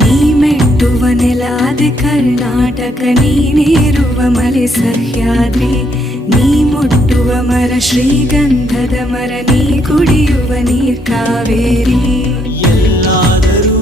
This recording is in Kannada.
ನೀ ಮೆಟ್ಟುವ ನೆಲಾದೆ ಕರ್ನಾಟಕ, ನೀನೇರುವ ಮಲೆ ಸಹ್ಯಾದ್ರಿ, ನೀ ಮುಟ್ಟುವ ಮರ ಶ್ರೀಗಂಧದ ಮರ, ನೀ ಕುಡಿಯುವ ನೀರ್ ಕಾವೇರಿ. ಎಲ್ಲಾದರೂ